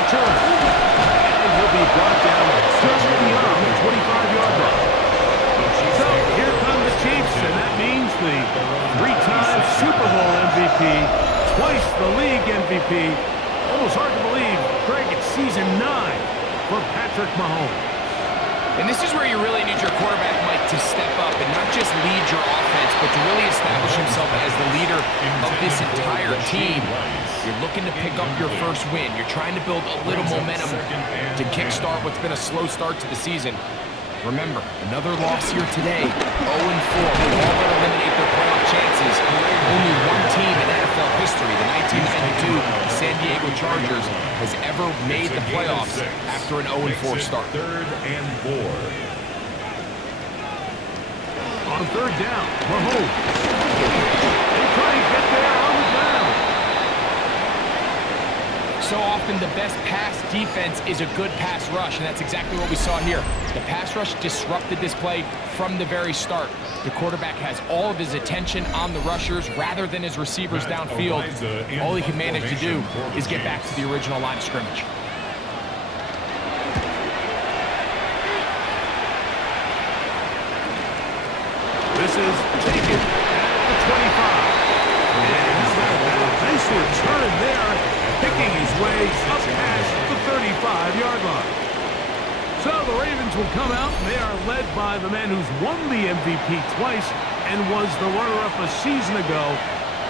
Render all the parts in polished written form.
return. And he'll be brought down just beyond the 25-yard line. So here come the Chiefs, and that means the three-time Super Bowl MVP, twice the league MVP. Almost hard to believe, Greg, it's season 9 for Patrick Mahomes. And this is where you really need your quarterback, Mike, to step up and not just lead your offense, but to really establish himself as the leader of this entire team. You're looking to pick up your first win. You're trying to build a little momentum to kickstart what's been a slow start to the season. Remember, another loss here today, 0-4. Will all but eliminate their playoff chances. Only one team in NFL history, the 1992 San Diego Chargers, has ever made the playoffs after an 0-4 start. 3rd and 4. On 3rd down, Mahomes. They try to get there on the ground. So often the best pass defense is a good pass rush, and that's exactly what we saw here. The pass rush disrupted this play from the very start. The quarterback has all of his attention on the rushers rather than his receivers downfield. All he can manage to do is get back to the original line of scrimmage. This is taken at the 25. And how about that? Nice return there, picking his way up past the 35-yard line. So the Ravens will come out, and they are led by the man who's won the MVP twice and was the runner-up a season ago.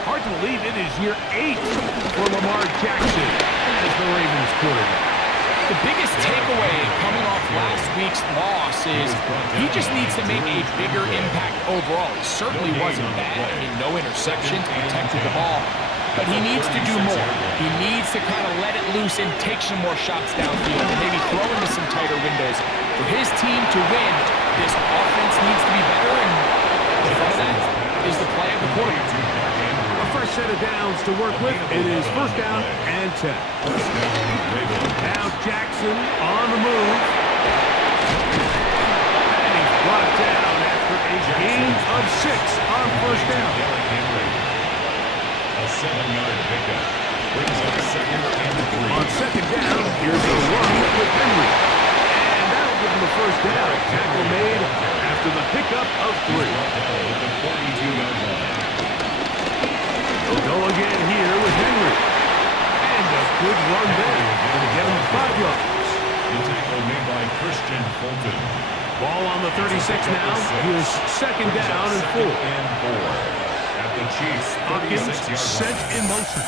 Hard to believe it is year 8 for Lamar Jackson as the Ravens quarterback. The biggest takeaway coming off last week's loss is he just needs to make a bigger impact overall. He certainly wasn't bad. I mean, no interceptions, protected the ball. But he needs to do more. He needs to kind of let it loose and take some more shots downfield and maybe throw into some tighter windows. For his team to win, this offense needs to be better, and in front of that is the play of the quarterback. A first set of downs to work with. It is 1st down and 10. Now Jackson on the move. And he's brought down after a gain of 6 on 1st down. A 7-yard pickup. Brings up 2nd and 3. On 2nd down, here's a run with Henry. And that'll give him the 1st down. Tackle made after the pickup of 3. At the 42-yard line. They'll go again here with Henry. And a good run there. Going to get him 5 yards. The tackle made by Christian Fulton. Ball on the 36 now. Here's 2nd down and 4. And 4. At the Chiefs, Hopkins sent in motion.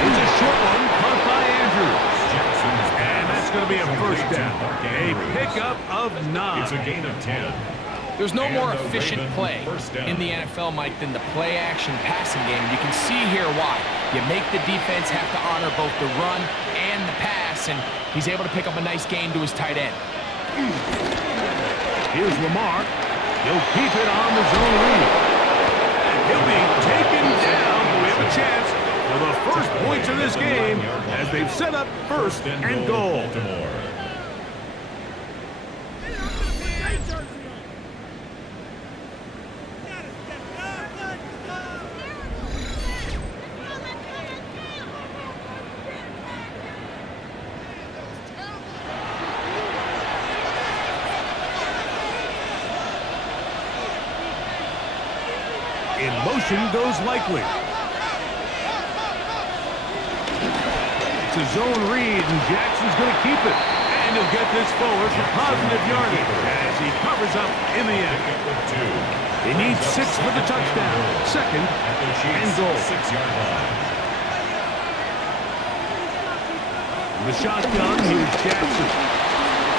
It's a short one, caught by Andrews. And that's going to be a 1st down. A pickup of 9. It's a gain of 10. There's no more efficient play in the NFL, Mike, than the play-action passing game. You can see here why. You make the defense have to honor both the run and the pass, and he's able to pick up a nice gain to his tight end. Here's Lamar. He'll keep it on the zone read. And he'll be taken down. We have a chance for the first points of this game as they've set up 1st and goal. In motion goes Likely. It's a zone read, and Jackson's going to keep it. And he'll get this forward for positive yardage as he covers up in the end. He needs 6 for the touchdown. 2nd and goal. 6-yard line. The shotgun, here's Jackson.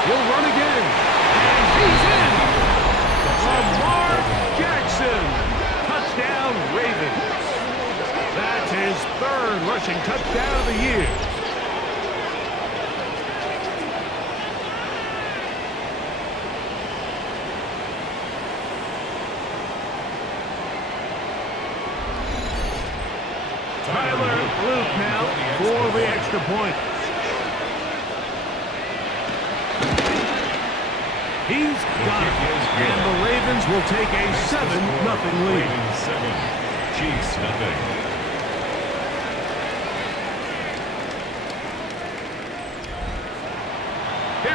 He'll run again. And he's in. Lamar Jackson. Touchdown, Ravens. That's his 3rd rushing touchdown of the year. Tyler Luke now for the extra point. He's got it. And the Ravens will take a 7-0 lead. Ravens 7, Chiefs 0.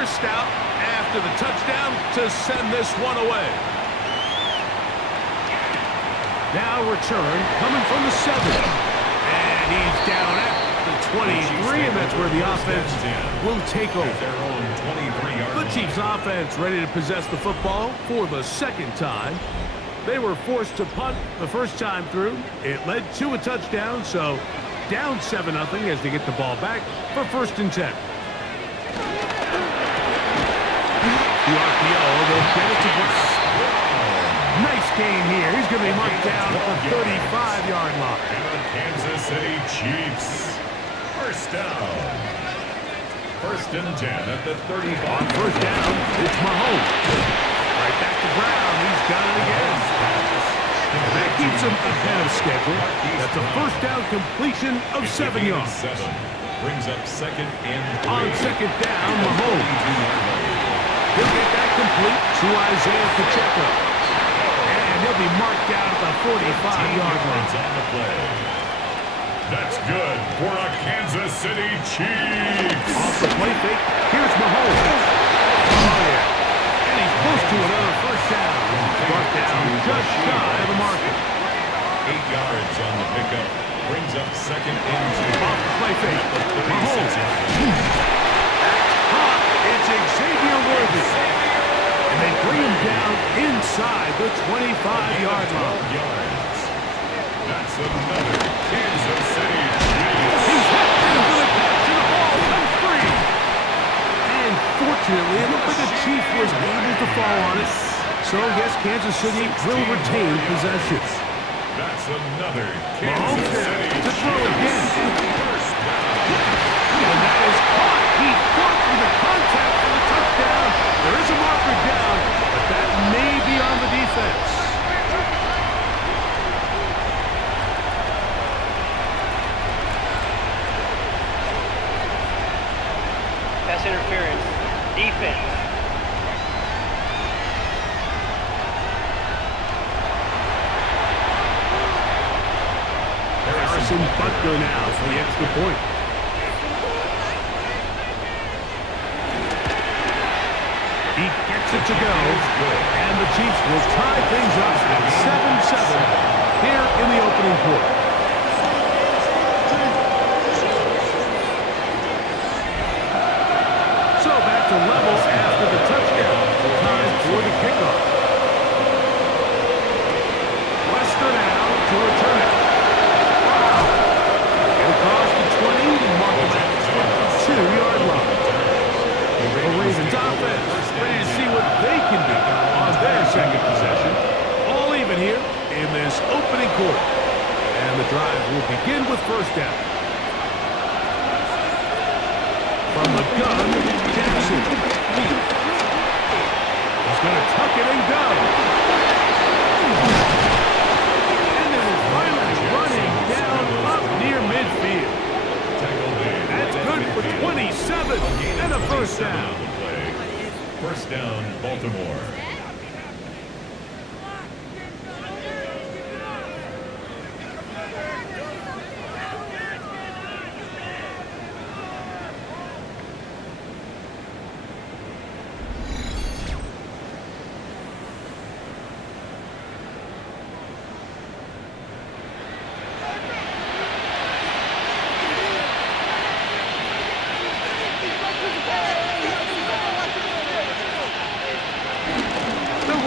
First out after the touchdown to send this one away. Now return coming from the 7. And he's down at the 23, and that's where the offense will take over. Their own 23-yard The line. Chiefs offense ready to possess the football for the second time. They were forced to punt the first time through. It led to a touchdown, so down 7-0 as they get the ball back for 1st and 10. The RPO, they'll get it to Brown. Nice gain here. He's going to be marked down at the 35-yard line. And the Kansas City Chiefs. First down. 1st and 10 at the 35. On first down, it's Mahomes. Right back to Brown. He's got it again. And that keeps him ahead of schedule. That's a first down completion of 7 yards. Brings up 2nd and 3. On 2nd down, Mahomes. He'll get that complete to Isaiah Pacheco. And he'll be marked down at the 45-yard line. On the play. That's good for a Kansas City Chiefs. Off the play fake, here's Mahomes. Oh, yeah. And he's close to another first down. Brought down just shy of the marker. 8 yards on the pickup. Brings up 2nd and 2. Off the play fake, Mahomes. It's Xavier Worthy. And they bring him down inside the 25-yard line. 12 yards. That's another Kansas City Chiefs. He's hit into the catch, and the ball comes free. And fortunately, it looked like the Chief was able to fall on it. So, yes, Kansas City will retain possession. That's another Mahomes Kansas City to throw again. First down. And that is caught. He blocked with a contact for the touchdown. There is a marker down, but that may be on the defense. Pass interference. Defense. Harrison Butker now for the extra point. He gets it to go, and the Chiefs will tie things up at 7-7 here in the opening quarter. So back to level after the touchdown. Time for the kickoff. Lester now to return it. Across the 20, mark him at the 22-yard line. The Ravens offense ready to see what they can do on their second possession. All even here in this opening quarter. And the drive will begin with first down. From the gun, Jackson. He's going to tuck it and go. And they will finally run him down up near midfield. That's good for 27 and a first down. First down, Baltimore.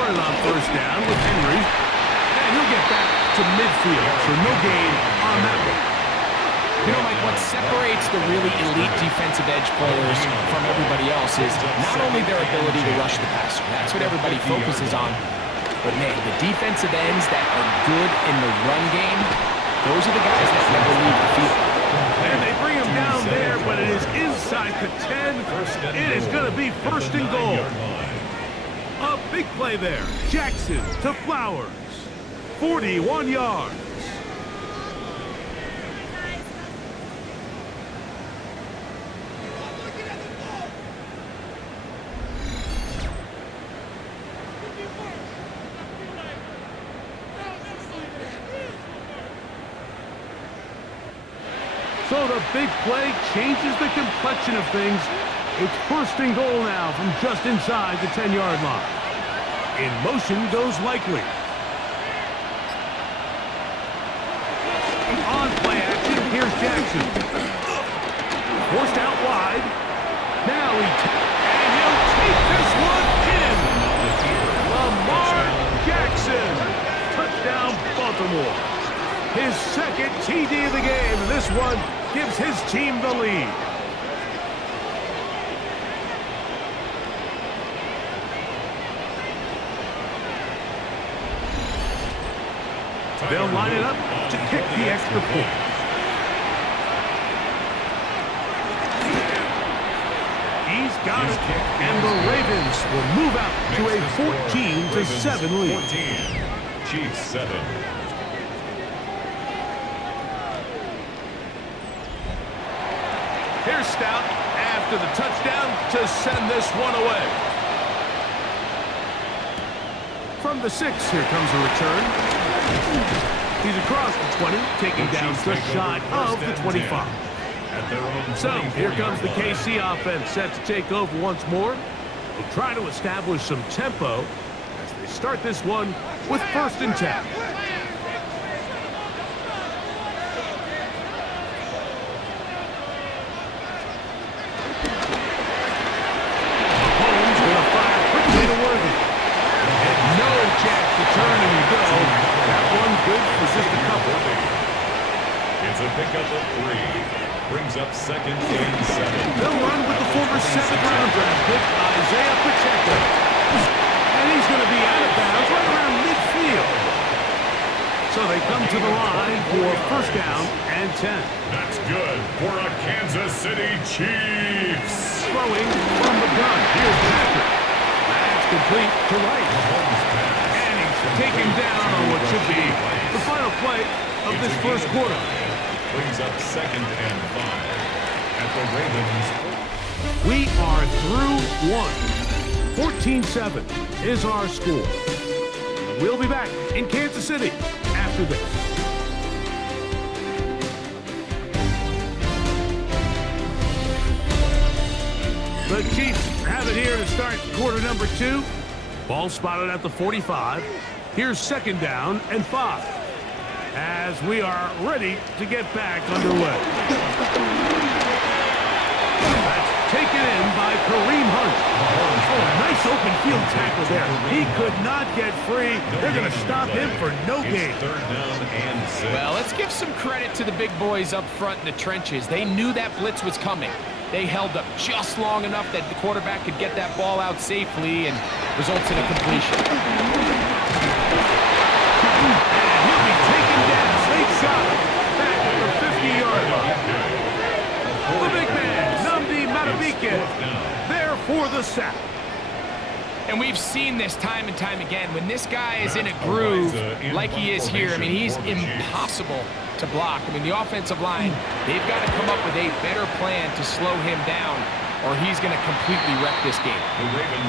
On first down with Henry, and he'll get back to midfield, so no gain on that one. You know, Mike, what separates the really elite defensive edge players from everybody else is not only their ability to rush the passer. That's what everybody focuses on. But, man, the defensive ends that are good in the run game, those are the guys that never leave the field. And they bring him down there, but it is inside the 10. It is going to be 1st and goal. A big play there. Jackson to Flowers. 41 yards. So the big play changes the complexion of things It's first and goal now from just inside the 10-yard line. In motion goes Likely. On play action, here's Jackson. Forced out wide. Now and he'll take this one in. Lamar Jackson. Touchdown, Baltimore. His second TD of the game. This one gives his team the lead. They'll line it up to kick the extra point. He's got it, and the Ravens will move out to a 14-7 lead. 14, Chiefs 7. Here's Stout after the touchdown to send this one away. From the 6, here comes a return. He's across the 20, taking down just shy of the 25. So, here comes the KC offense set to take over once more. They'll try to establish some tempo as they start this one with first and 10. Mahomes going to fire quickly to Worthy. And no chance to turn and go. That one good for just a couple. It's a pickup of 3. Brings up second and 7. They'll run with the former 7th-round draft pick, Isaiah Pacheco. And he's going to be out of bounds right around midfield. So they come to the line for first down and 10. That's good for a Kansas City Chiefs. Throwing from the gun. Here's Patrick. That's complete to Wright. And he's taken down on what should be the final play of this first quarter. Brings up second and 5 at the Ravens. We are through one. 14-7 is our score. We'll be back in Kansas City after this. The Chiefs have it here to start quarter number 2. Ball spotted at the 45. Here's second down and 5. As we are ready to get back underway. That's taken in by Kareem Hunt. Oh, nice open field tackle there. He could not get free. They're going to stop him for no gain. Third down and 6. Well, let's give some credit to the big boys up front in the trenches. They knew that blitz was coming. They held up just long enough that the quarterback could get that ball out safely and results in a completion. Back at the 50-yard line. The big man, Nnamdi Madubuike, there for the sack. And we've seen this time and time again. When this guy is in a groove like he is here, I mean, he's impossible to block. I mean, the offensive line, they've got to come up with a better plan to slow him down, or he's going to completely wreck this game.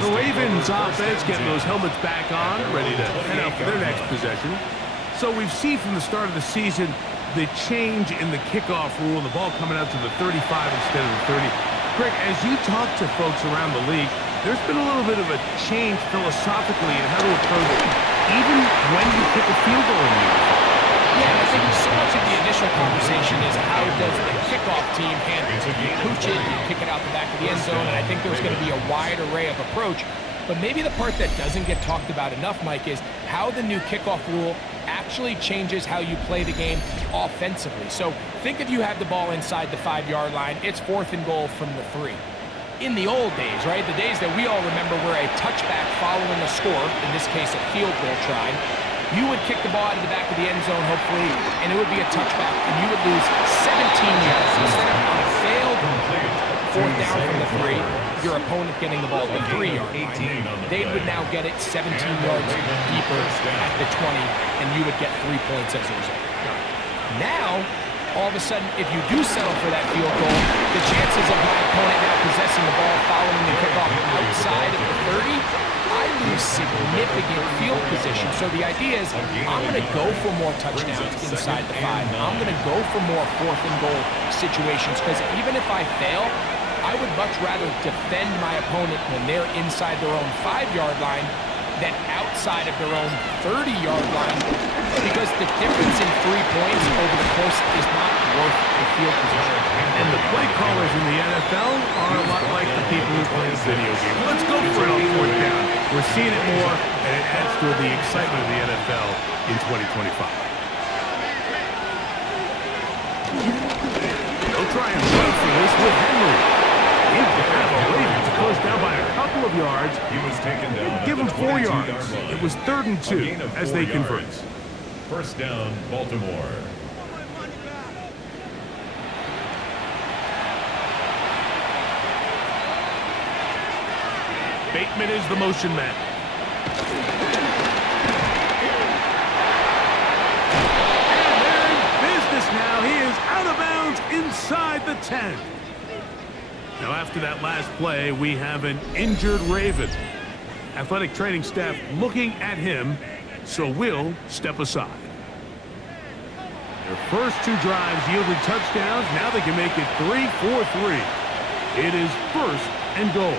The Ravens offense getting those helmets back on, ready to head out for their next possession. So we've seen from the start of the season the change in the kickoff rule and the ball coming out to the 35 instead of the 30. Greg, as you talk to folks around the league, there's been a little bit of a change philosophically in how to approach it, even when you kick a field goal in the NFL. Yeah, and I think so much of the initial conversation is how does the kickoff team handle it? Do you pooch it? Do you kick it out the back of the end zone? And I think there's going to be a wide array of approach. But maybe the part that doesn't get talked about enough, Mike, is how the new kickoff rule actually changes how you play the game offensively. So think if you have the ball inside the 5-yard line, it's 4th and goal from the 3. In the old days, right, the days that we all remember were a touchback following a score, in this case a field goal try, you would kick the ball out of the back of the end zone, hopefully, and it would be a touchback, and you would lose 17 yards. Instead of on a failed 4th down from the 3, your opponent getting the ball at the 3-yard line. They would now get it 17 yards deeper at the 20, and you would get 3 points as a result. Now, all of a sudden, if you do settle for that field goal, the chances of my opponent now possessing the ball following the kickoff outside of the 30, I lose significant field position. So the idea is I'm going to go for more touchdowns inside the 5. I'm going to go for more 4th and goal situations because even if I fail, I would much rather defend my opponent when they're inside their own 5-yard line than outside of their own 30-yard line, because the difference in 3 points over the course is not worth the field position. And the play callers in the NFL are a lot like the people who play video games. Let's go for it on 4th down. We're seeing it more, and it adds to the excitement of the NFL in 2025. They'll try and wait for this with Henry. He have a Ravens close down by a couple of yards. He was taken down. Give him 4 yards. It was 3rd and 2 as they convert. First down, Baltimore. Bateman is the motion man. And they're in business now. He is out of bounds inside the 10. Now, after that last play, we have an injured Raven. Athletic training staff looking at him, so we'll step aside. Their first 2 drives yielded touchdowns. Now they can make it 3-4-3. It is 1st and goal.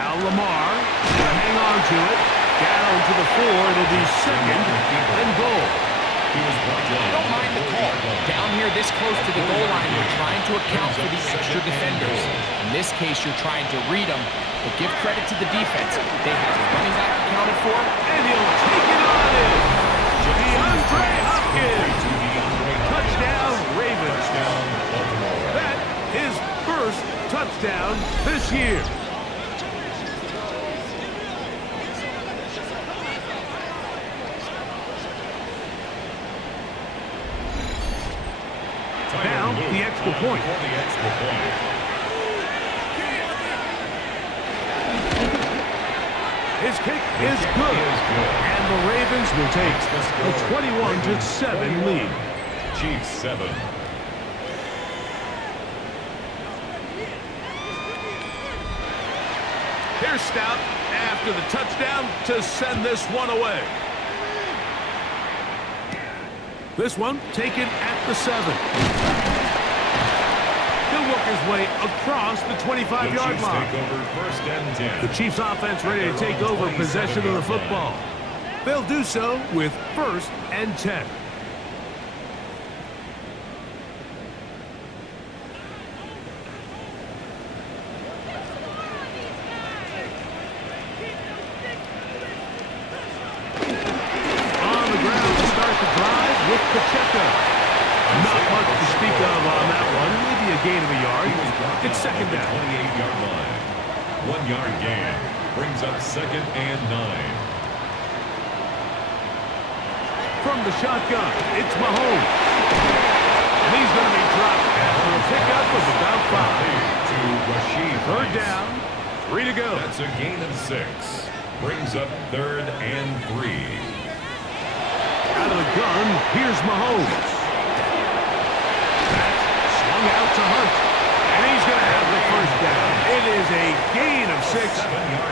Now Lamar will hang on to it. Down to the 4. It'll be 2nd and goal. I don't mind the call. Down here this close to the goal line, you're trying to account for the extra defenders. In this case, you're trying to read them, but give credit to the defense. They have the running back accounted for, And he'll take it on in. DeAndre Hopkins. Touchdown, Ravens. That is 1st touchdown this year. Now, the extra point. His kick is good. And the Ravens will take a 21-7 lead. Chiefs 7. Here's Stout after the touchdown to send this one away. This one taken at the 7. He'll work his way across the 25-yard line. Take over 1st and 10. The Chiefs offense ready to take over possession of the football. They'll do so with 1st and 10. Pacheco. Not much to speak of on that one. Maybe a gain of a yard. It's 2nd down. 28-yard line. 1-yard gain. Brings up 2nd and 9. From the shotgun, it's Mahomes. And he's going to be dropped after a pickup of about 5. To Rashid. 3rd down. 3 to go. That's a gain of 6. Brings up 3rd and 3. Out of the gun, here's Mahomes. That's swung out to Hunt. And he's going to have the 1st down. It is a gain of 6.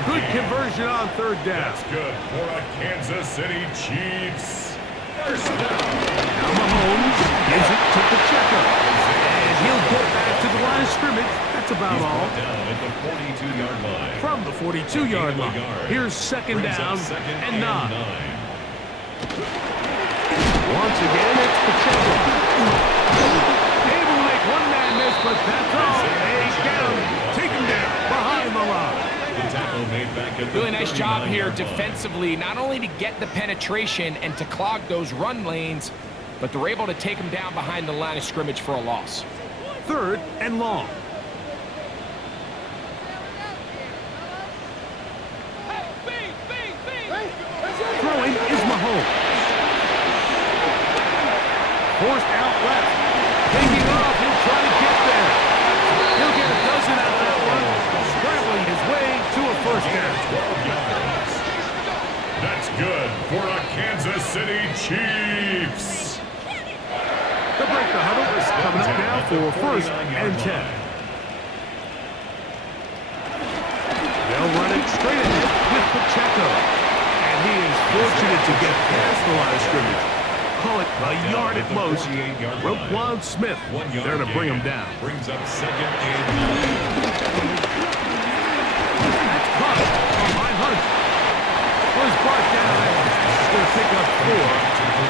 Good conversion on 3rd down. That's good for a Kansas City Chiefs. 1st down. Now Mahomes gives it to Pacheco. And he'll get back to the line of scrimmage. That's about all. Down at the 42-yard line. From the 42-yard line. Here's 2nd down and 9. Once again, it's Pacheco. Able to make one man miss, but that's all. He's down. Take him down behind the line. The tackle made back at the really nice job here 39-yard line. defensively, not only to get the penetration and to clog those run lanes, but they're able to take him down behind the line of scrimmage for a loss. 3rd and long. Throwing is Mahomes. Forced out left. Taking off. He'll try to get there. He'll get a dozen out of that one. Scrambling his way to a 1st down. 12 yards. That's good for a Kansas City Chiefs. The break the huddle. Coming up now for 1st and 10. They'll run it straight ahead with Pacheco. And he is fortunate to get past the line of scrimmage. call it a yard at most. Roquan Smith there to bring him down. Brings up second and That's caught by Hunt. Was brought down. He's going to pick up 4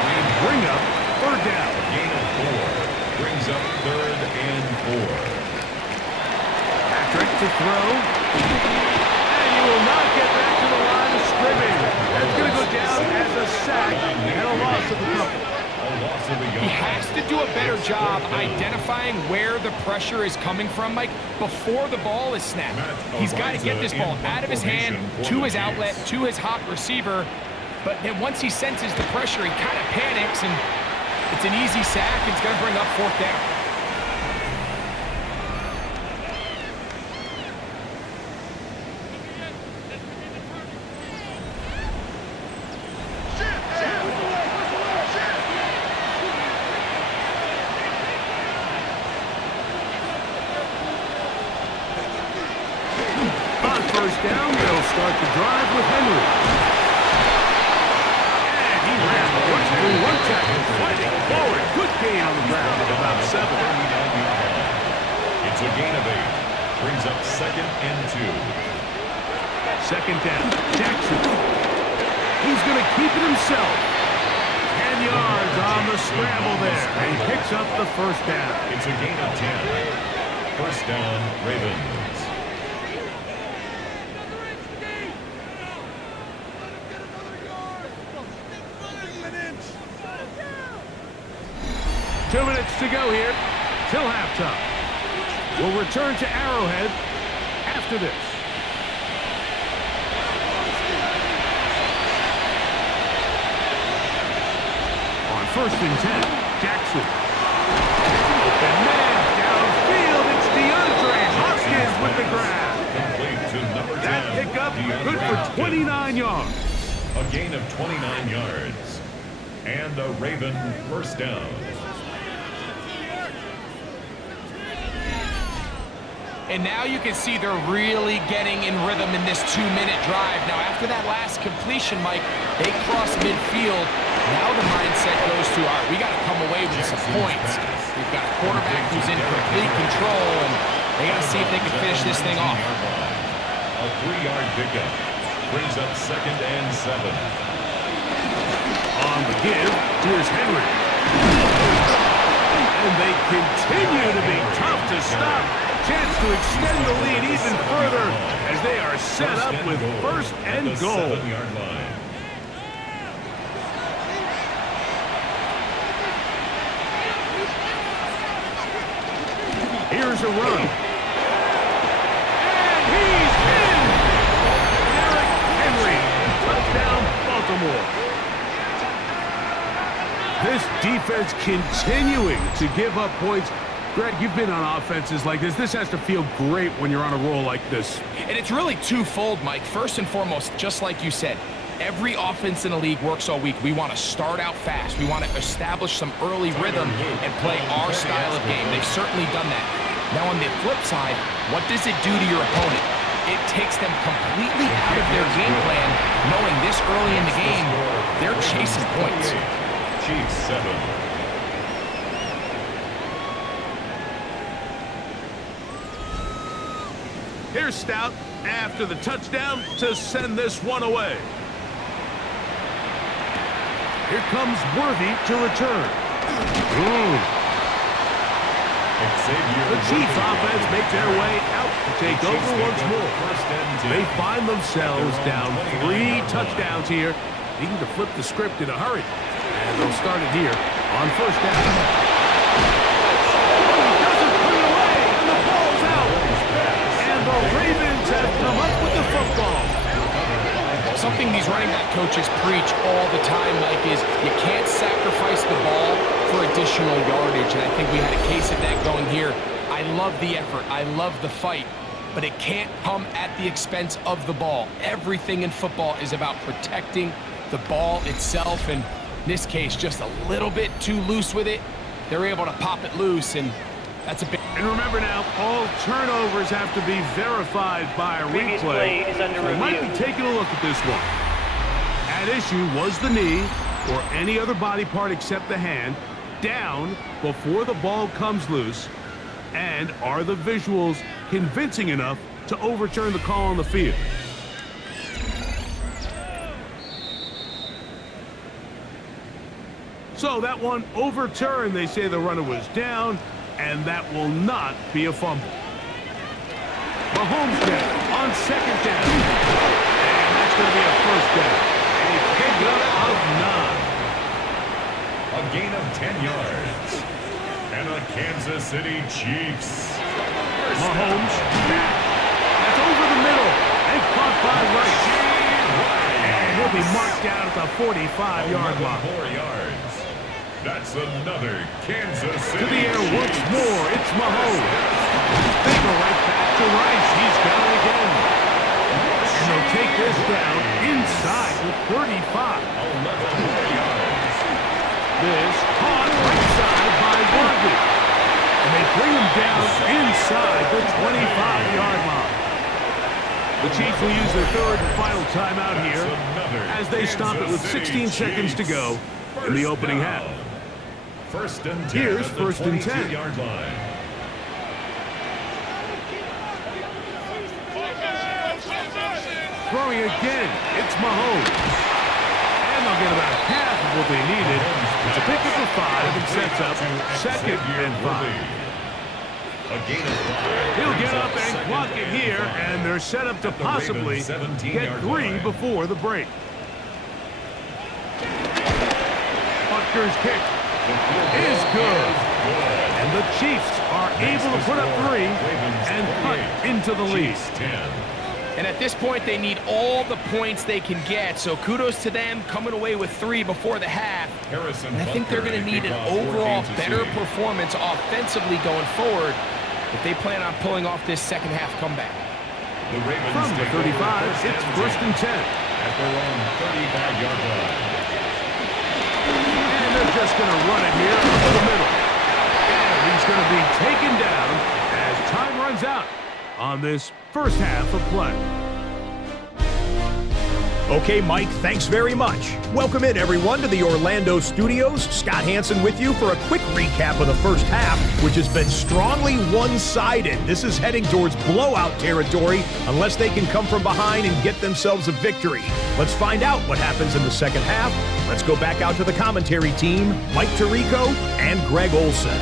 and bring up third down. gain of 4. Brings up third and 4. Patrick to throw. And he will not get back to the line of scrimmage. That's going to go down as a sack and a loss of the couple. A loss of a He yard. has to do a better job identifying where the pressure is coming from, Mike, before the ball is snapped. He's got to get this ball out of his hand, to his outlet, to his hot receiver. But then once he senses the pressure, he kind of panics, and it's an easy sack. It's going to bring up fourth down. On first down, they'll start the drive with Henry. And he ran through one tackle, fighting forward. Good gain on the ground at about 7. It's a gain of 8. Brings up second and 2. Second down, Jackson. He's going to keep it himself. 10 yards on the scramble there. And he picks up the first down. It's a gain of 10. First down, Ravens. 2 minutes to go here till halftime. We'll return to Arrowhead after this. On first and 10, Jackson. Open man downfield. It's DeAndre Hopkins with the grab. Complete to number 10. That pickup good for 29 yards. A gain of 29 yards. And a Raven first down. And now you can see they're really getting in rhythm in this 2-minute drive. Now, after that last completion, Mike, they cross midfield. Now the mindset goes to, all right, we got to come away with some points. We've got a quarterback who's in complete control, and they got to see if they can finish this thing off. A 3-yard pickup. Brings up second and 7. On the give, here's Henry. And they continue to be tough to stop. Chance to extend the lead even further as they are set up with first and goal. 7-yard line. Here's a run. And he's in! Derrick Henry, touchdown Baltimore. This defense continuing to give up points. Greg, you've been on offenses like this. This has to feel great when you're on a roll like this. And it's really twofold, Mike. First and foremost, just like you said, every offense in the league works all week. We want to start out fast. We want to establish some early rhythm and play our style of game. They've certainly done that. Now, on the flip side, what does it do to your opponent? It takes them completely out of their game plan, knowing this early in the game, they're chasing points. Chiefs 7. Here's Stout after the touchdown to send this one away. Here comes Worthy to return. The Chiefs offense make their way out to take over once more. They find themselves down 3 touchdowns here, needing to flip the script in a hurry. And they'll start it here on first down. Doesn't put it away, and the ball's out. And the Ravens have come up with the football. Something these running back coaches preach all the time, Mike, is you can't sacrifice the ball for additional yardage, and I think we had a case of that going here. I love the effort. I love the fight, but it can't come at the expense of the ball. Everything in football is about protecting the ball itself, and in this case, just a little bit too loose with it. They're able to pop it loose, and that's a big... And remember now, all turnovers have to be verified by a Previous replay. play is under We might review. be taking a look at this one. At issue was the knee, or any other body part except the hand down before the ball comes loose? And are the visuals convincing enough to overturn the call on the field? So that one overturned. They say the runner was down, and that will not be a fumble. Mahomes down on second down. And that's going to be a first down. A pickup of 9. A gain of 10 yards. And the Kansas City Chiefs. Mahomes back. That's over the middle. And caught by Rice. And he'll be marked down at the 45-yard line. 4 yards. That's another Kansas City. To the air once more. It's Mahomes. They go right back to Rice. He's got it again. And they'll take this down inside the 35. 11 more yards. This caught right side by Worthy. And they bring him down inside the 25-yard line. The Chiefs will use their third and final timeout here as they stop it with 16 seconds to go in the opening half. First and 10. Here's first and 10. 22-yard line. Throwing again, it's Mahomes. And they'll get about half of what they needed. It's a pickup of 5 and sets up second and 5. He'll get up and clock it here, and they're set up to possibly get 3 before the break. Butker's kick is good. And the Chiefs are able to put up 3 and cut into the lead. And at this point, they need all the points they can get. So kudos to them coming away with 3 before the half. And I think they're going to need an overall better performance offensively going forward if they plan on pulling off this second half comeback. From the 35, it's first and 10. At their own 35-yard line. And they're just going to run it here over the middle. And he's going to be taken down as time runs out on this first half of play. Okay, Mike, thanks very much. Welcome in, everyone, to the Orlando studios. Scott Hansen with you for a quick recap of the first half, which has been strongly one-sided. This is heading towards blowout territory unless they can come from behind and get themselves a victory. Let's find out what happens in the second half. Let's go back out to the commentary team, Mike Tirico and Greg Olson.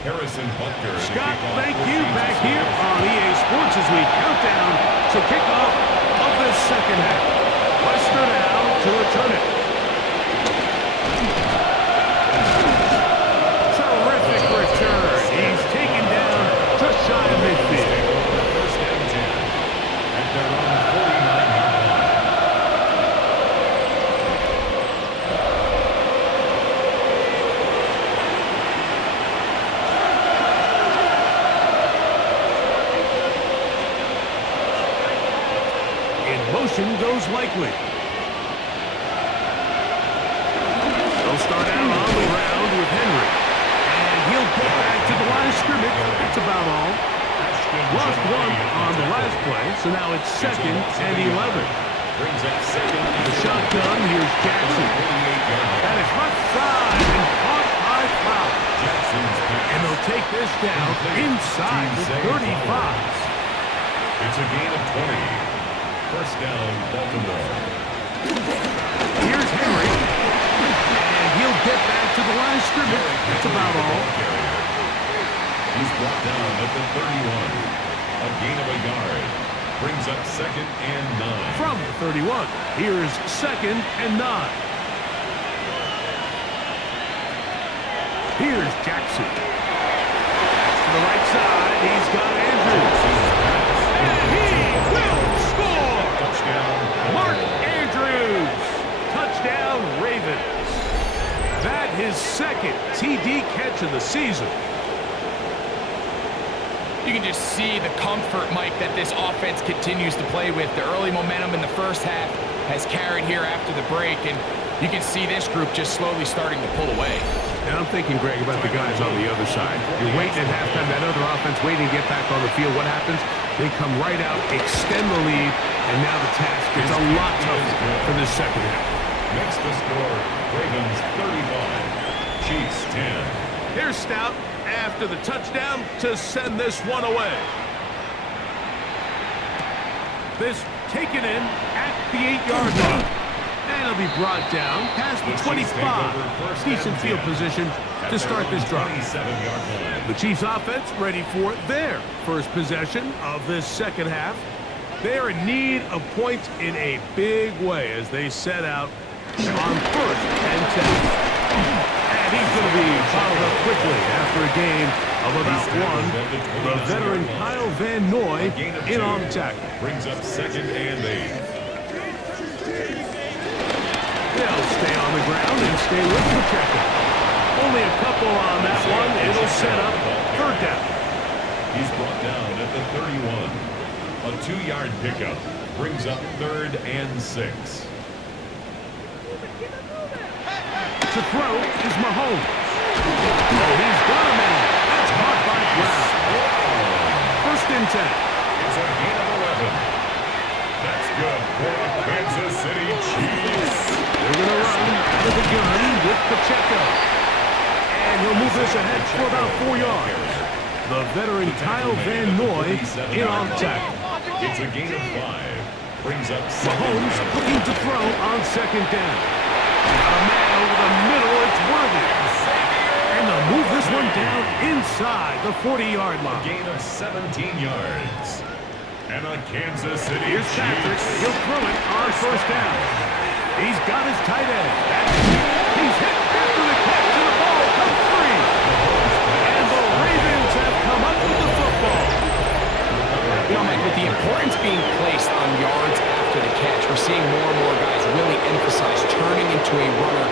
Harrison Butker. Scott, thank you. Back here on EA Sports as we count down to kickoff of this second half. Lester now to return it. Terrific return. He's taken down just shy of midfield. First and 10. At their own 49-yard line. Motion goes likely. They'll start out on the round with Henry. And he'll get back to the line of scrimmage. That's about all. Lost 1 on the last play, so now it's second and 11. The shotgun, here's Jackson. And it's left side and caught by Flower. And they'll take this down inside the 35. It's a gain of 20. First down, Baltimore. Here's Henry. And he'll get back to the line of scrimmage. That's about all. He's brought down at the 31. A gain of a yard. Brings up second and 9. From the 31, here's second and 9. Here's Jackson. To the right side, he's got Andrews. And he will score! Mark Andrews. Touchdown, Ravens. That his second TD catch of the season. You can just see the comfort, Mike, that this offense continues to play with. The early momentum in the first half has carried here after the break. And You can see this group just slowly starting to pull away. And I'm thinking, Greg, about the guys on the other side. You're waiting at halftime, that other offense waiting to get back on the field. What happens? They come right out, extend the lead, and now the task gets a lot tougher for this second half. Makes the score Ravens 35, Chiefs 10. Here's Stout after the touchdown to send this one away. This taken in at the 8-yard line. And it'll be brought down past the 25. Decent field position to start this drive. The Chiefs offense ready for their first possession of this second half. They're in need of points in a big way as they set out on 1st and 10. And he's going to be followed up quickly after a gain of about 1. The veteran Kyle Van Noy in on tackle. Brings up 2nd and 8. They'll stay on the ground and stay with Pacheco. Only a couple on that one. It'll set up 3rd down. He's brought down at the 31. A 2-yard pickup brings up 3rd and 6. To throw is Mahomes. Oh, he's got a man. That's caught by Brown. 1st and 10. It's a gain of 11. That's good for the Kansas City Chiefs. They're going to run out of the gun with Pacheco. And he'll move this ahead for about 4 yards. The veteran Kyle Van Noy in on tackle. It's a gain of 5. Brings up Mahomes looking to throw on 2nd down. Got a man over the middle. It's Worthy. And they'll move this one down inside the 40-yard line. Gain of 17 yards. And a Kansas City Here's Patrick. He'll throw it on 1st down. He's got his tight end. He's hit after the catch, and the ball comes free. And the Ravens have come up with the football. You know, Mike, with the importance being placed on yards after the catch, we're seeing more and more guys really emphasize turning into a runner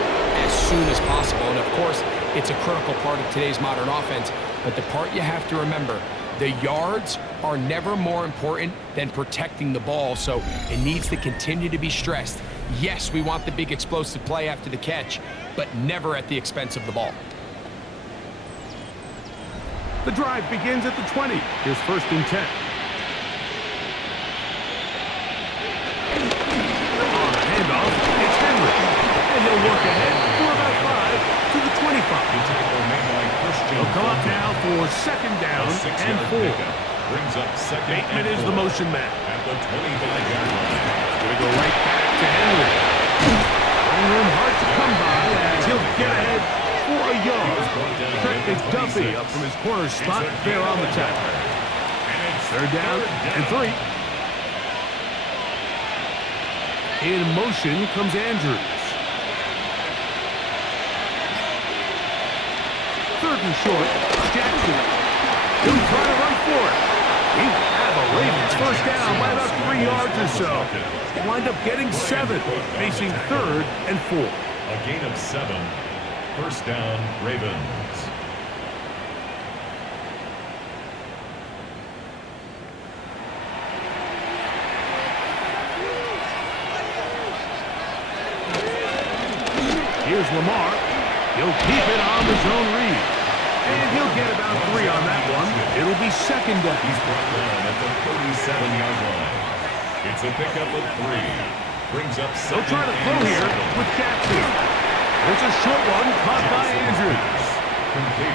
as soon as possible. And, of course, it's a critical part of today's modern offense. But the part you have to remember, the yards are never more important than protecting the ball, so it needs to continue to be stressed. Yes, we want the big explosive play after the catch, but never at the expense of the ball. The drive begins at the 20. Here's 1st and 10. On the handoff, it's Henry. And he'll work ahead for about 5 to the 25. He'll come up now for 2nd down and 4. Brings up 2nd. Bateman is the motion man. At the 25-yard line. Going to go right back to Henry. Running room hard to come by as he'll get ahead for a yard. Trent McDuffie up from his corner spot there on the tackle. 3rd down and 3. In motion comes Andrews. 3rd and short, Jackson. He'll try to run for it. He will have a Ravens 1st down by about 3 yards or so. He'll wind up getting 7, facing 3rd and 4. A gain of 7. 1st down, Ravens. Here's Lamar. He'll keep it on the zone read. And he'll get about 3 on that one. It'll be 2nd down. He's brought down at the 37-yard line. It's a pickup of 3. Brings up 7. They'll try to throw here with Jackson. There's a short one caught by Andrews.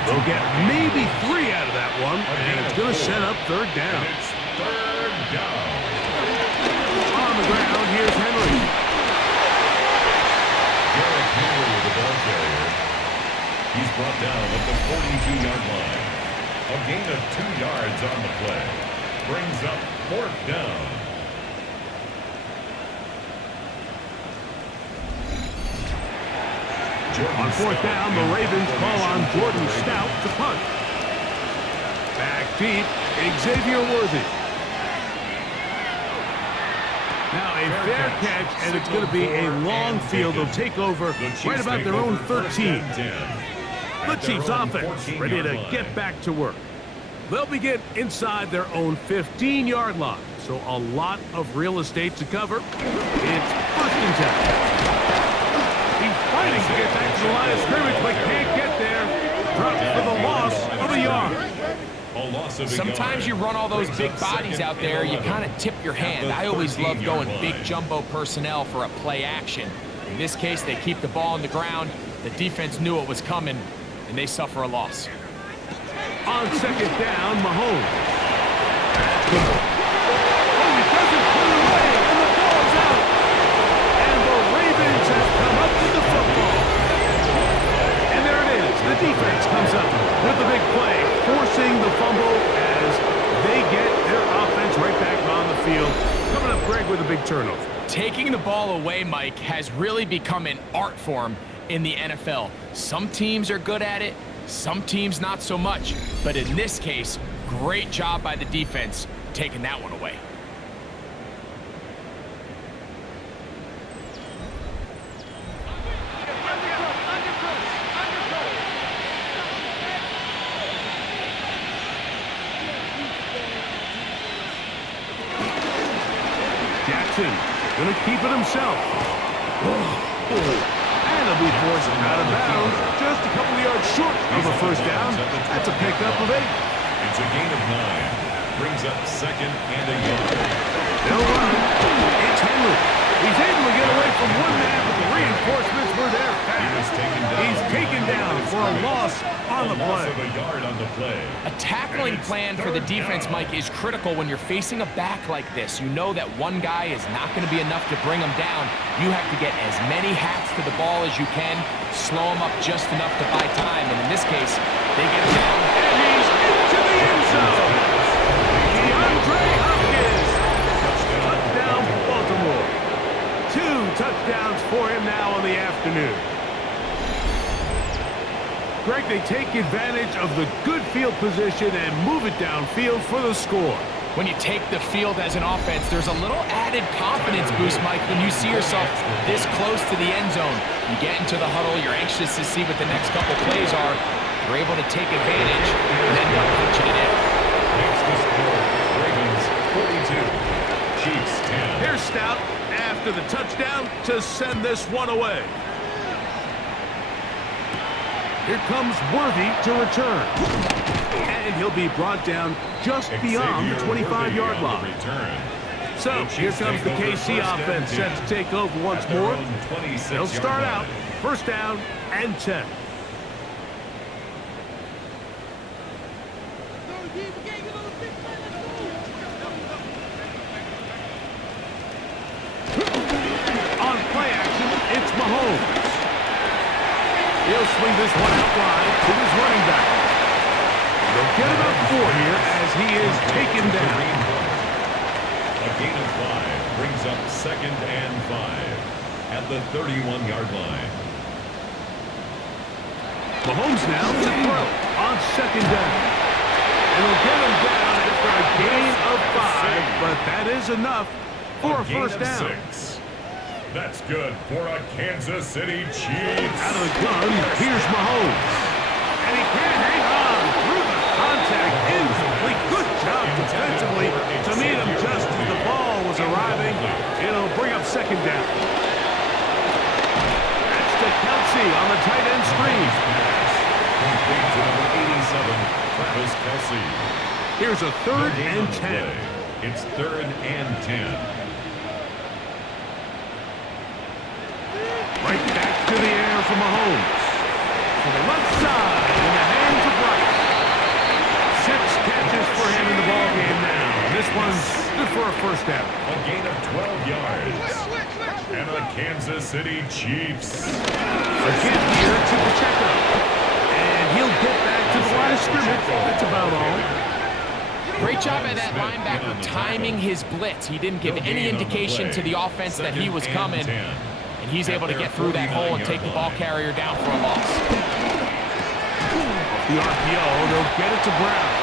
They'll get maybe 3 out of that one, and it's going to set up 3rd down. It's 3rd down. On the ground, here's Henry. Derrick Henry with the ball carrier. He's brought down at the 42-yard line. A gain of 2 yards on the play. Brings up 4th down. On 4th down, the Ravens call on Jordan Stout to punt. Back deep, Xavier Worthy. Now a fair catch, and it's going to be a long field. They'll take over right about their own 13. The Chiefs offense ready to get back to work. They'll begin inside their own 15-yard line, so a lot of real estate to cover. It's 1st and 10. He fighting to get back to the line of scrimmage, but can't get there. Dropped for the loss of a yard. Sometimes you run all those big bodies out there, you kind of tip your hand. I always love going big jumbo personnel for a play action. In this case, they keep the ball on the ground. The defense knew it was coming, and they suffer a loss. On second down, Mahomes. Oh, he doesn't put it away, and the ball's out. And the Ravens have come up with the football. And there it is. The defense comes up with the big play, forcing the fumble as they get their offense right back on the field. Coming up, Greg, with a big turnover. Taking the ball away, Mike, has really become an art form in the NFL. Some teams are good at it, some teams not so much. But in this case, great job by the defense taking that one away. Jackson gonna keep it himself. And he'll be forced out of bounds, just a couple of yards short of a first down. That's a pickup of 8. It's a gain of 9. Brings up second and a yard. They'll run it. It's Henry. He's able to get away from one man, but the reinforcements were there fast. He's taken down for a loss on the play. Of a yard on the play. A tackling plan for the defense, Mike, is critical when you're facing a back like this. You know that one guy is not going to be enough to bring him down. You have to get as many hats to the ball as you can, slow him up just enough to buy time, and in this case, they get him down. And he's into the end zone. DeAndre Hopkins. Touchdown, Baltimore. 2 touchdowns for him now in the afternoon. Greg, they take advantage of the good field position and move it downfield for the score. When you take the field as an offense, there's a little added confidence boost, Mike, when you see yourself this close to the end zone. You get into the huddle, you're anxious to see what the next couple plays are. You're able to take advantage and end up punching it in. Makes the score Ravens 42, Chiefs 10. Here's Stout after the touchdown to send this one away. Here comes Worthy to return. And he'll be brought down just beyond the 25-yard line. So here comes the KC offense set to take over once more. They'll start out first down and 10. On play action, it's Mahomes. He'll swing this one out wide to his running back. They'll get about 4 here as he is taken down. A gain of 5 brings up second and 5 at the 31-yard line. Mahomes now to throw on second down. And he'll get him down after a gain of 5, but that is enough for a first down. 6. That's good for a Kansas City Chiefs. Out of the gun, here's Mahomes. And he can't hang on through the contact. Incomplete. Good job defensively to meet him just as the ball was arriving. It'll bring up second down. That's to Kelsey on the tight end screen. Complete to number 87, Travis Kelsey. Here's a third and 10. It's third and 10. Right back to the air for Mahomes. To the left side in the hands of Rice. 6 catches for him in the ballgame now. This one's good for a first down. A gain of 12 yards. And the Kansas City Chiefs. Again here to Pacheco. And he'll get back to the line of scrimmage. That's about all. Great job by that linebacker timing his blitz. He didn't give any indication to the offense that he was coming. And he's able to get through that hole and take the ball carrier down for a loss. The RPO, they'll get it to Brown.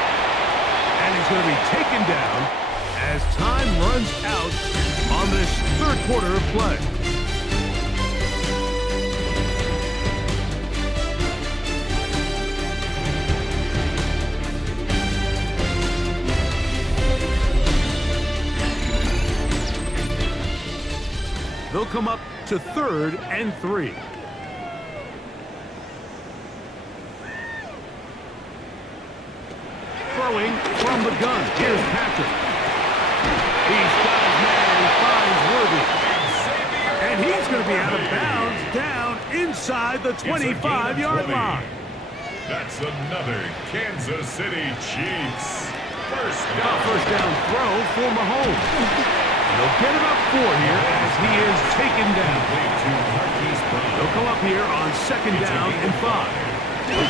And he's going to be taken down as time runs out on this third quarter of play. They'll come up to third and 3. from the gun. Here's Patrick. He's got his man and he finds Worthy. And he's going to be out of bounds down inside the 25-yard line. That's another Kansas City Chiefs. First Down throw for Mahomes. They'll get about 4 here as he is taken down. They'll come up here on 2nd down and 5. And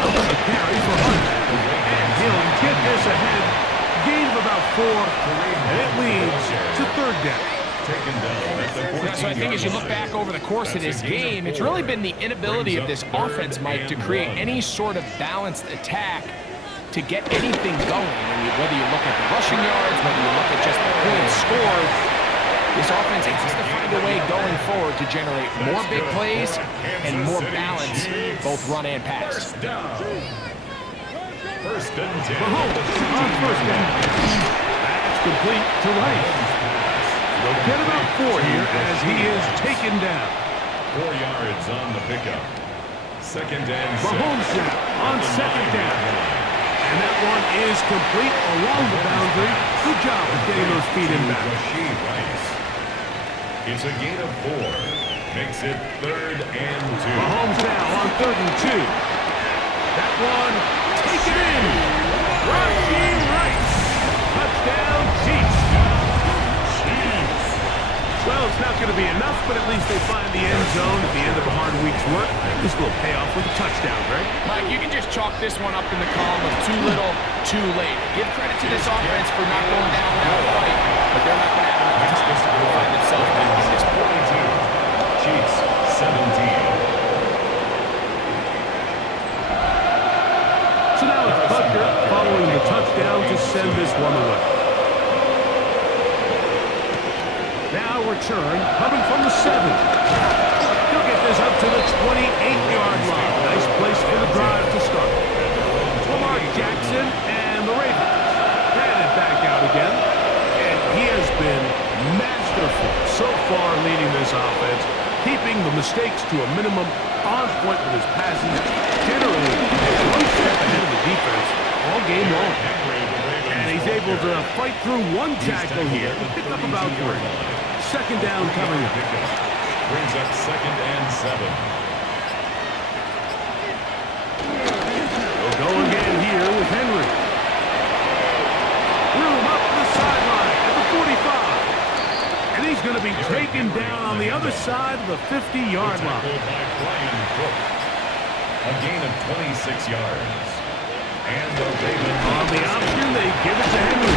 out of the carry for Hunt. And he'll get this ahead. Gain of about 4. And it leads to 3rd down. So I think as you look back over the course of this game, it's really been the inability of this offense, Mike, to create any sort of balanced attack to get anything going. Whether you look at the rushing yards, whether you look at just the points scored, this offense has to find a way going forward to generate more big plays and more balance, both run and pass. First and 10. Mahomes on 1st down. That's complete to Rice. They'll get about 4 here as he is taken down. 4 yards on the pickup. 2nd and 6. Mahomes now on 2nd down. And that one is complete along the boundary. Good job of getting those feet in back. Rashee Rice. It's a gain of 4. Makes it 3rd and 2. Mahomes now on 3rd and 2. That one, take it in. Rashee Rice. Touchdown, Chiefs. Well, it's not going to be enough, but at least they find the end zone at the end of a hard week's work. This will pay off with a touchdown, Greg. Mike, you can just chalk this one up in the column of too little, too late. Give credit to this offense for not going down without a fight, but they're not going to have enough time to find themselves back in this point. Chiefs 17. So now it's Butker following the touchdown to send this one away. Now return, coming from the 7. He'll get this up to the 28-yard line. Nice place for the drive to start. Lamar Jackson and the Ravens headed back out again. And he has been masterful so far leading this offense, keeping the mistakes to a minimum, on point with his passes, generally one step ahead of the defense all game long. And he's able to fight through one tackle here, pick up about 3. 2nd down coming up. Brings up 2nd and 7. They'll go again here with Henry. Room up the sideline at the 45. And he's going to be taken down on the other side of the 50-yard line. A gain of 26 yards. And the Ravens on the option, they give it to Henry.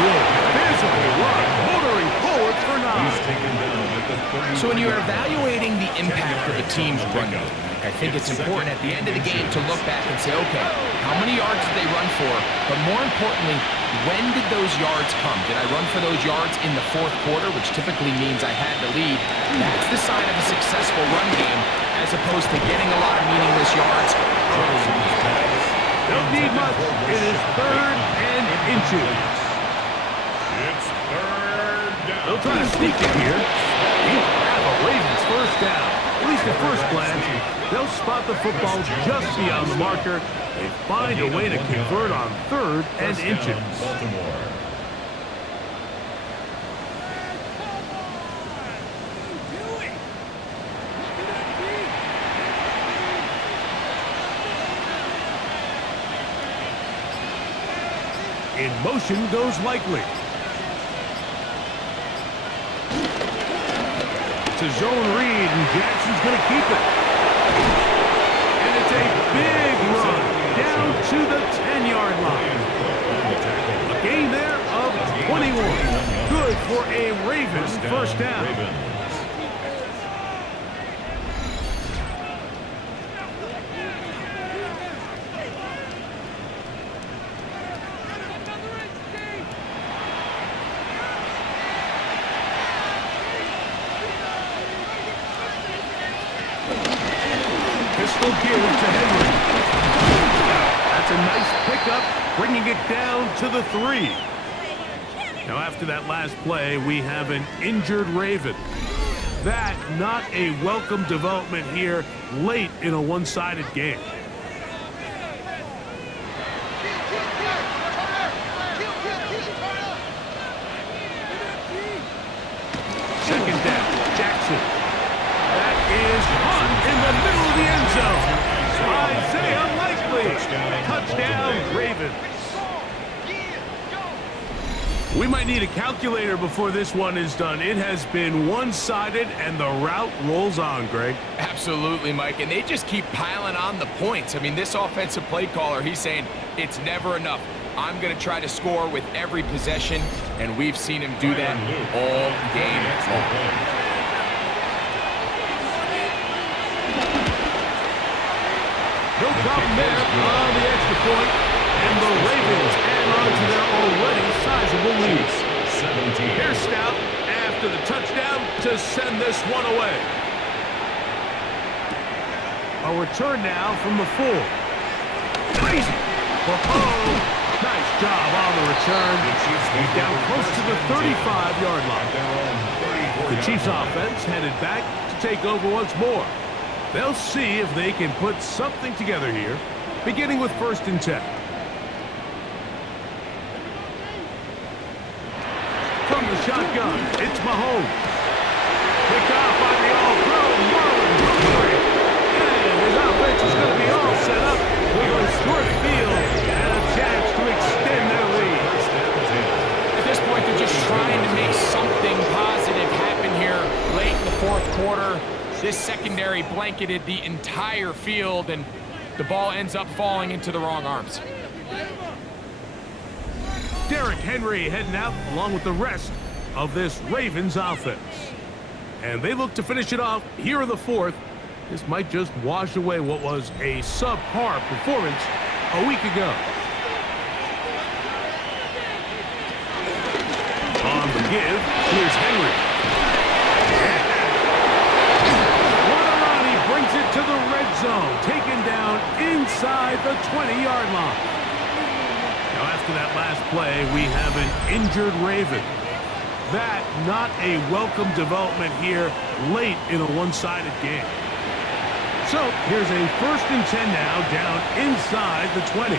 Good physical run, motoring forward for 9. He's taken down at the 30. So when you're evaluating the impact of a team's run game, I think it's important at the end of the game to look back and say, okay, how many yards did they run for? But more importantly, when did those yards come? Did I run for those yards in the 4th quarter, which typically means I had the lead? That's the sign of a successful run game, as opposed to getting a lot of meaningless yards early in the game. Don't need much. It is 3rd and inches. It's 3rd down. They'll try to sneak it here. He'll have a Ravens 1st down. At least at first glance, they'll spot the football just beyond the marker. They find a way to convert on 3rd and inches. Baltimore. In motion goes Likely. It's a zone read, and Jackson's going to keep it. And it's a big run down to the 10-yard line. A gain there of 21. Good for a Ravens 1st down. Pistol give to Henry. That's a nice pickup, bringing it down to the 3. Now after that last play, we have an injured Raven. That not a welcome development here late in a one-sided game. need a calculator before this one is done. It has been one-sided, and the route rolls on, Greg. Absolutely, Mike, and they just keep piling on the points. I mean, this offensive play caller, he's saying it's never enough. I'm going to try to score with every possession, and we've seen him do that all game long. No problem there on the extra point, and the Ravens add on to their already sizable lead. 17. Here's Stout after the touchdown to send this one away. A return now from the 4. Crazy. Oh, nice job on the return. He's down close to the 35-yard line. The Chiefs offense headed back to take over once more. They'll see if they can put something together here, beginning with 1st and 10. From the shotgun, it's Mahomes. Picked off by the all-pro Marlon Humphrey. And his offense is going to be all set up with a short field and a chance to extend their lead. At this point, they're just trying to make something positive happen here late in the 4th quarter. This secondary blanketed the entire field, and the ball ends up falling into the wrong arms. Derrick Henry heading out along with the rest of this Ravens offense. And they look to finish it off here in the 4th. This might just wash away what was a subpar performance a week ago. On the give, here's Henry. Brings it to the red zone, taken down inside the 20-yard line. Now, after that last play, we have an injured Raven. That not a welcome development here late in a one-sided game. So, here's a 1st and 10 now, down inside the 20.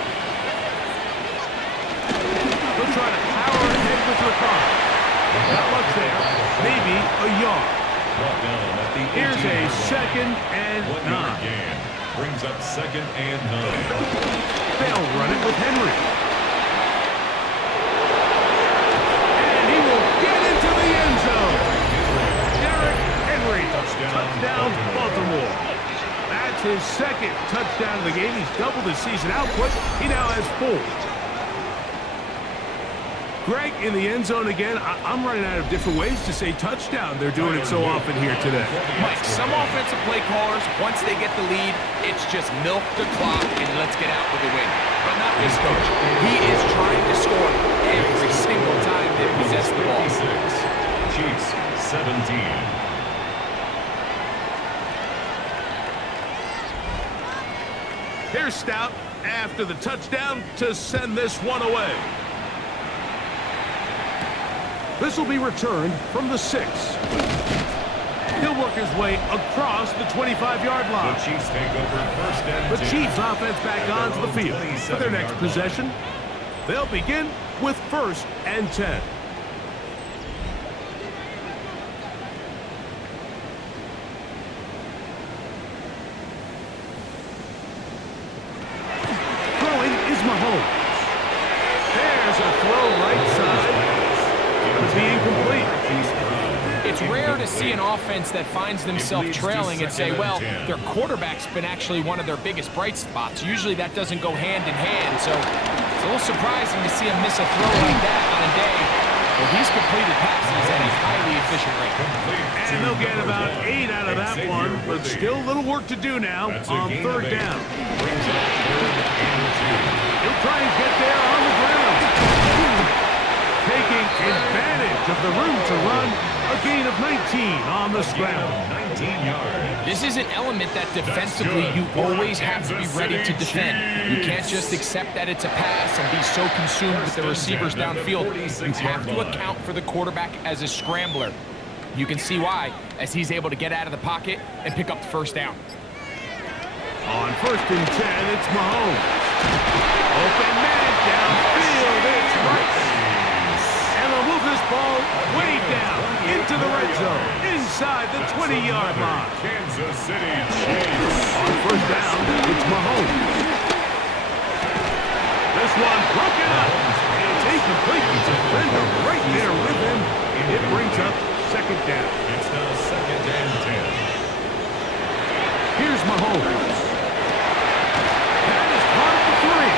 They'll try to power ahead with the clock. Not much there, maybe a yard. Here's a 2nd and 9. Brings up 2nd and 9. They'll run it with Henry. And he will get into the end zone. Derrick Henry. Touchdown, Baltimore. That's his 2nd touchdown of the game. He's doubled his season output. He now has 4. Greg, in the end zone again, I'm running out of different ways to say touchdown. They're doing it so often here today. Mike, some offensive play callers, once they get the lead, it's just milk the clock and let's get out with a win. But not this coach. He is trying to score every single time they possess the ball. Chiefs, 17. Here's Stout after the touchdown to send this one away. This will be returned from the 6. He'll work his way across the 25-yard line. The Chiefs take over 1st and 10. The Chiefs offense back onto the field for their next possession. They'll begin with 1st and 10. Throwing is Mahomes. There's a throw right side. Be incomplete. It's rare to see an offense that finds themselves trailing and say, well, their quarterback's been actually one of their biggest bright spots. Usually that doesn't go hand in hand, so it's a little surprising to see him miss a throw like that on a day where he's completed passes at a highly efficient rate. And they'll get about 8 out of that one, but still a little work to do now on 3rd down. He'll try and get there on the ground. Taking advantage of the room to run, a gain of 19 on the scramble. 19 yards. This is an element that defensively you always have to be ready to defend. You can't just accept that it's a pass and be so consumed with the receivers downfield. You have to account for the quarterback as a scrambler. You can see why, as he's able to get out of the pocket and pick up the 1st down. On 1st and 10, it's Mahomes. Open man downfield, it's Rice. And they'll move this ball way down into the red zone, inside the 20-yard line. Kansas City Chiefs. On 1st down, it's Mahomes. This one broken up. It's incomplete. Defender right there with him, and it brings up second down. It's now 2nd and 10. Here's Mahomes. That is caught at the 3.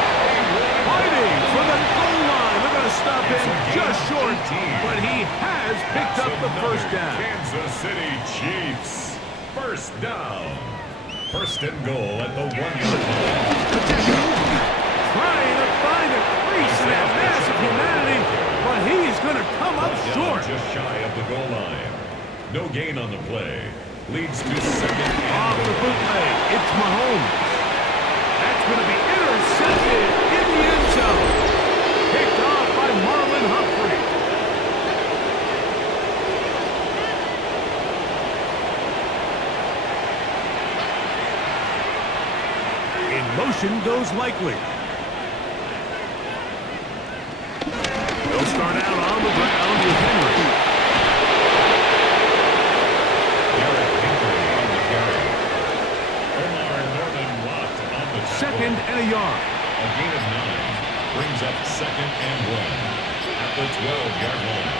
Fighting for the goal line. They're going to stop him just short, but he has picked up the first down. Kansas City Chiefs. First down. First and goal at the 1-yard line. Trying to find a crease in that mass of humanity, but he's going to come up short. Just shy of the goal line. No gain on the play. Leads to second and Off the bootleg, it's Mahomes. That's going to be intercepted in the end zone. Picked off by Marlon Humphrey. In motion goes Likely. They'll start out on the ground with Henry. Derrick Henry on the carry. Omar Norman-Watt on the Second and a yard. A gain of 9 brings up second and 1 at the 12-yard line.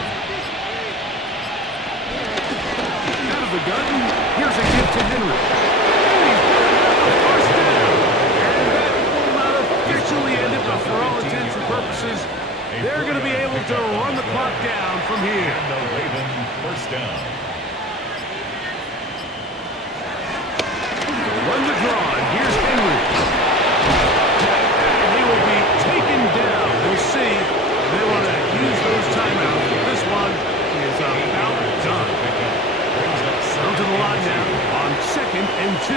Out of the gun, here's a gift to Henry. And he's going to have a first down. And that will not officially end it, but for all intents and purposes, they're going to be able to run the clock down from here. And the Raven first down. Run the draw, and here's Henry. And he will be taken down. We'll see. They want to use those timeouts. This one is about done. Down to the line now on 2nd and 2.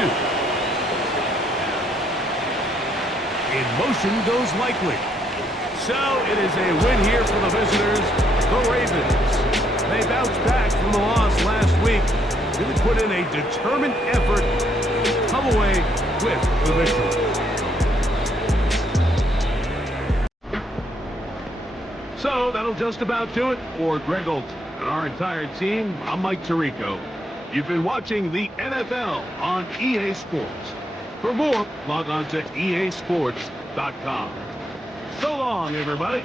In motion goes Likely. So it is a win here for the visitors, the Ravens. They bounced back from the loss last week. Really put in a determined effort to come away with the victory. So that'll just about do it for Greg Olson and our entire team. I'm Mike Tirico. You've been watching the NFL on EA Sports. For more, log on to easports.com. So long, everybody.